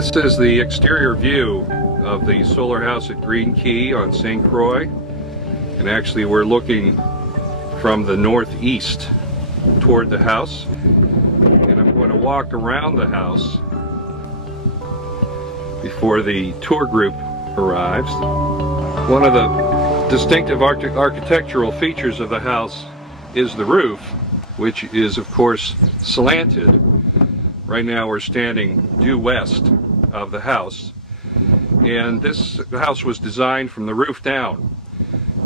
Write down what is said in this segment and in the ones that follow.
This is the exterior view of the solar house at Green Key on St. Croix, and actually we're looking from the northeast toward the house, and I'm going to walk around the house before the tour group arrives. One of the distinctive architectural features of the house is the roof, which is of course slanted. Right now we're standing due west of the house, and this house was designed from the roof down,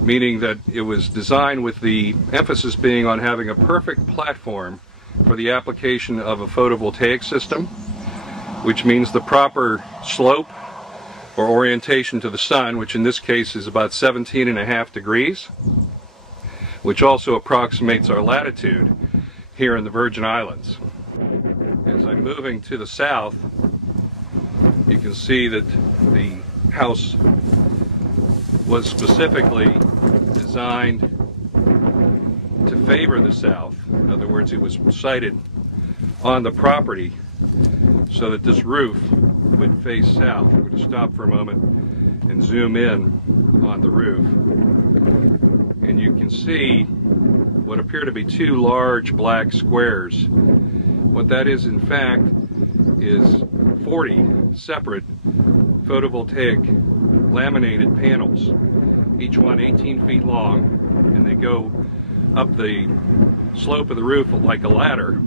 meaning that it was designed with the emphasis being on having a perfect platform for the application of a photovoltaic system, which means the proper slope or orientation to the sun, which in this case is about 17.5 degrees, which also approximates our latitude here in the Virgin Islands. As I'm moving to the south, you can see that the house was specifically designed to favor the south. In other words, it was sited on the property so that this roof would face south. I'm going to stop for a moment and zoom in on the roof. And you can see what appear to be two large black squares. What that is, in fact, is 40 separate photovoltaic laminated panels, each one 18 feet long, and they go up the slope of the roof like a ladder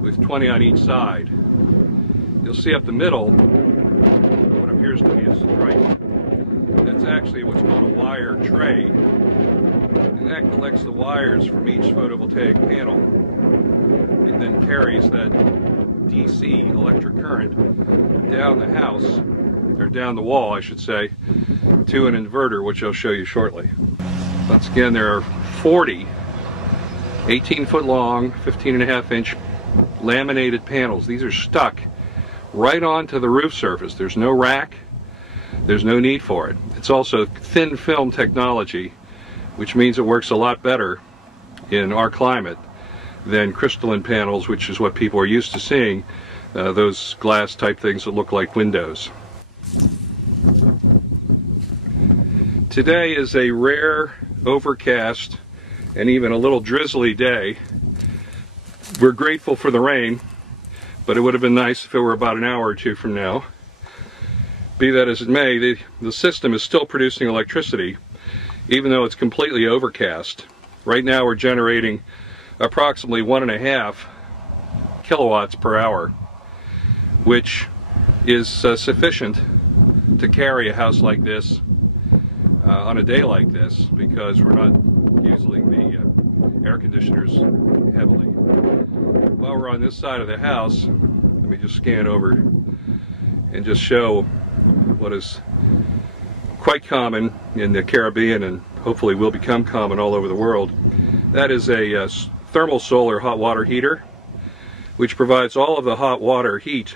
with 20 on each side. You'll see up the middle what appears to be a stripe. That's actually what's called a wire tray, and that collects the wires from each photovoltaic panel and then carries that DC electric current down the house, or down the wall I should say, to an inverter, which I'll show you shortly. Once again, there are 40 18-foot long, 15.5 inch laminated panels. These are stuck right onto the roof surface. There's no rack, there's no need for it. It's also thin film technology, which means it works a lot better in our climate than crystalline panels, which is what people are used to seeing, those glass type things that look like windows. Today is a rare, overcast, and even a little drizzly day. We're grateful for the rain, but it would have been nice if it were about an hour or two from now. Be that as it may, the system is still producing electricity, even though it's completely overcast. Right now we're generating approximately 1.5 kilowatts per hour, which is sufficient to carry a house like this on a day like this, because we're not using the air conditioners heavily. While we're on this side of the house, let me just scan over and just show what is quite common in the Caribbean and hopefully will become common all over the world. That is a thermal solar hot water heater, which provides all of the hot water heat,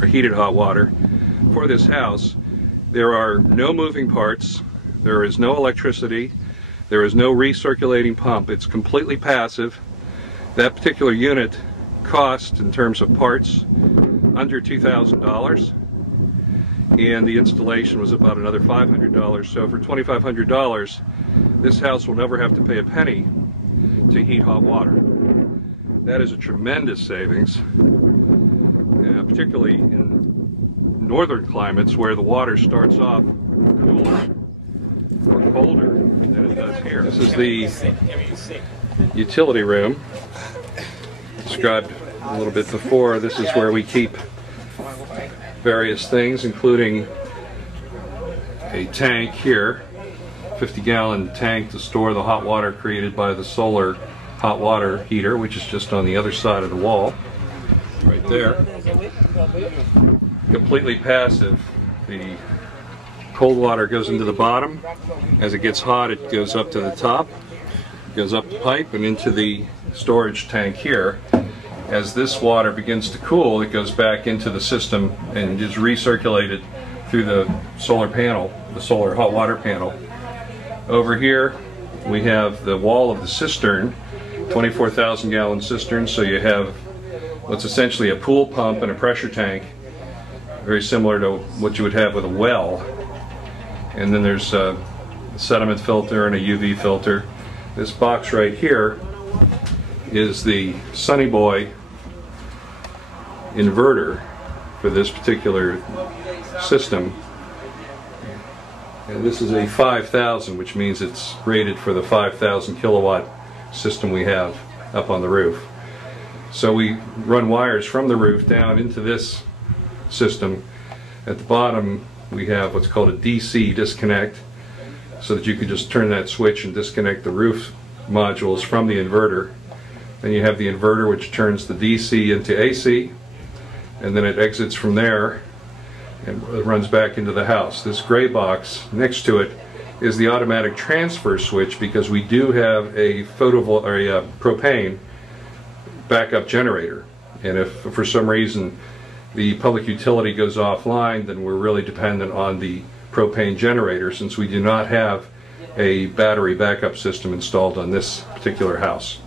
or heated hot water, for this house. There are no moving parts, there is no electricity, there is no recirculating pump. It's completely passive. That particular unit cost, in terms of parts, under $2,000, and the installation was about another $500. So for $2,500, this house will never have to pay a penny to heat hot water. That is a tremendous savings, particularly in northern climates where the water starts off cooler or colder than it does here. This is the utility room described a little bit before. This is where we keep various things, including a tank here, 50-gallon tank to store the hot water created by the solar hot water heater, which is just on the other side of the wall, right there. Completely passive. The cold water goes into the bottom. As it gets hot, it goes up to the top, goes up the pipe and into the storage tank here. As this water begins to cool, it goes back into the system and is recirculated through the solar panel, the solar hot water panel. Over here we have the wall of the cistern, 24,000 gallon cistern, so you have what's essentially a pool pump and a pressure tank very similar to what you would have with a well. And then there's a sediment filter and a UV filter. This box right here is the Sunny Boy inverter for this particular system. And this is a 5,000, which means it's rated for the 5,000 kilowatt system we have up on the roof. So we run wires from the roof down into this system. At the bottom we have what's called a DC disconnect, so that you can just turn that switch and disconnect the roof modules from the inverter. Then you have the inverter, which turns the DC into AC, and then it exits from there and it runs back into the house. This gray box next to it is the automatic transfer switch, because we do have a propane backup generator, and if for some reason the public utility goes offline, then we're really dependent on the propane generator, since we do not have a battery backup system installed on this particular house.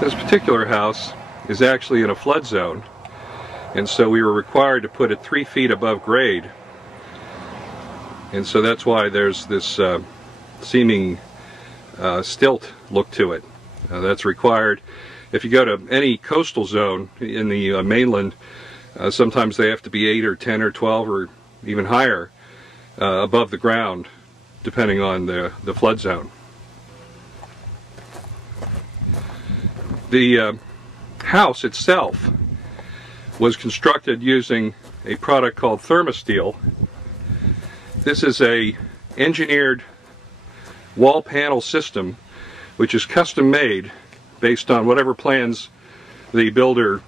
This particular house is actually in a flood zone, and so we were required to put it 3 feet above grade, and so that's why there's this seeming stilt look to it. That's required. If you go to any coastal zone in the mainland, sometimes they have to be 8 or 10 or 12 or even higher above the ground, depending on the flood zone. The house itself was constructed using a product called thermosteel. This is a engineered wall panel system which is custom made based on whatever plans the builder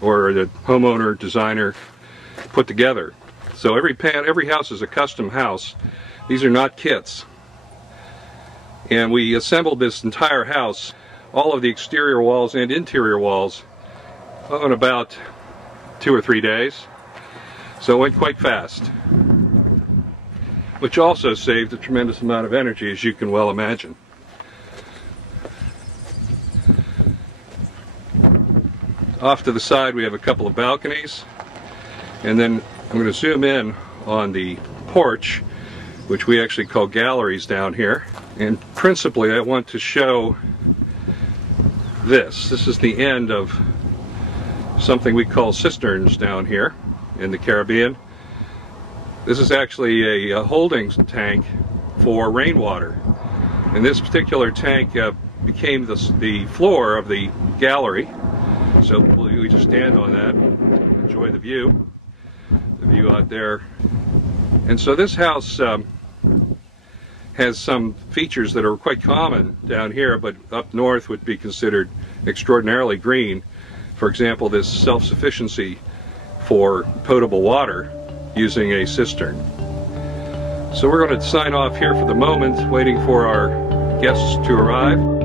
or the homeowner designer put together. So every house is a custom house. These are not kits. And we assembled this entire house, all of the exterior walls and interior walls, in about 2 or 3 days. So it went quite fast, which also saved a tremendous amount of energy, as you can well imagine. Off to the side we have a couple of balconies, and then I'm going to zoom in on the porch, which we actually call galleries down here. And principally I want to show this. This is the end of something we call cisterns down here in the Caribbean. This is actually a holding tank for rainwater, and this particular tank became the floor of the gallery. So we just stand on that, enjoy the view out there. And so this house has some features that are quite common down here, but up north would be considered extraordinarily green. For example, this self-sufficiency for potable water using a cistern. So we're going to sign off here for the moment, waiting for our guests to arrive.